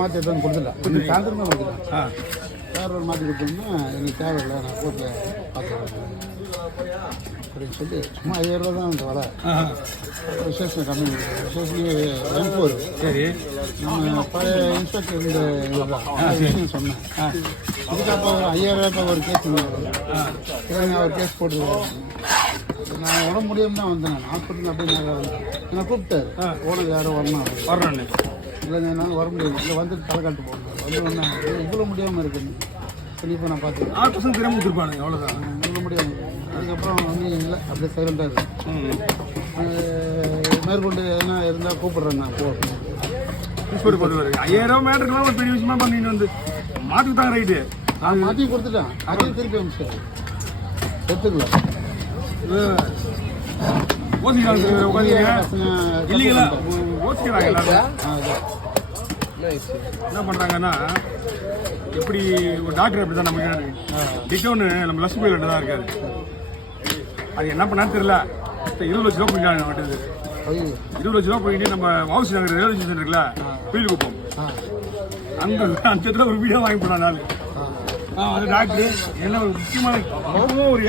மாற்றி எடுத்து கொடுத்துல இன்னைக்கு சாயந்தரம் தான் கொடுத்துட்டேன். வேற ஒரு மாற்றி கொடுத்தோம்னா எனக்கு தேவையில்லை, நான் கோர்ட்டில் பார்த்துக்கிறேன் அப்படின்னு சொல்லி சும்மா 5000 ரூபா தான் இந்த வலை. விசேஷம் கம்மி விசேஷத்துக்கு M4. சரி, நம்ம பழைய இன்ஸ்பெக்டர் இந்த விஷயம் சொன்னேன். இதுக்கப்புறம் 5000 ரூபாய் ஒரு கேஸ் அவர் கேஸ் போட்டு நான் உடம்பு முடியாமல் தான் வந்தேன். ஹாஸ்பிட்டல் அப்படியே என்னை கூப்பிட்டாரு. ஓனர் யாரும் வரணும் இல்லைங்க, என்னால் வர முடியாது. இல்லை வந்துட்டு தலைக்காட்டு போகணும் வந்து வந்தேன். இவ்வளோ முடியாமல் இருக்குன்னு சொல்லி இப்போ நான் பார்த்துக்கேன். 6% திறமை கொடுத்துருப்பானுங்க, அவ்வளோதான். இவ்வளோ முடியாமல் அதுக்கப்புறம் வந்து இல்லை அப்படியே சைலண்டாக இருக்கு. மேற்கொண்டு எதனா இருந்தால் கூப்பிட்றேன் நான் போகிறேன். 5000 ரூபா மேட்டருக்குலாம் ஒரு பெரிய விஷயமா பண்ணிட்டு வந்து மாற்றி தான் ரைட்டு. நான் மாற்றி கொடுத்துட்டேன். அதையும் திருப்பி அனுப்பிச்சேன். எடுத்துக்கல என்ன பண்றாங்கன்னா, எப்படி ஒரு டாக்டர் அப்படிதான் நம்ம டிட்டோன்னு நம்ம லட்சுமி தான் இருக்காரு. அது என்ன பண்ணான்னு தெரியல. 20 லட்ச ரூபா போயிட்டாங்க விட்டது. 20 லட்ச ரூபா போயிட்டு நம்ம வாவுசி நகர் ரயில்வே ஸ்டேஷன் இருக்குல்ல, ஃபீல்டு குப்போம், அங்கே அந்த ஒரு வீடியோ வாங்கி போனாங்க. அது டாக்டர் என்ன ஒரு முக்கியமான ஒரு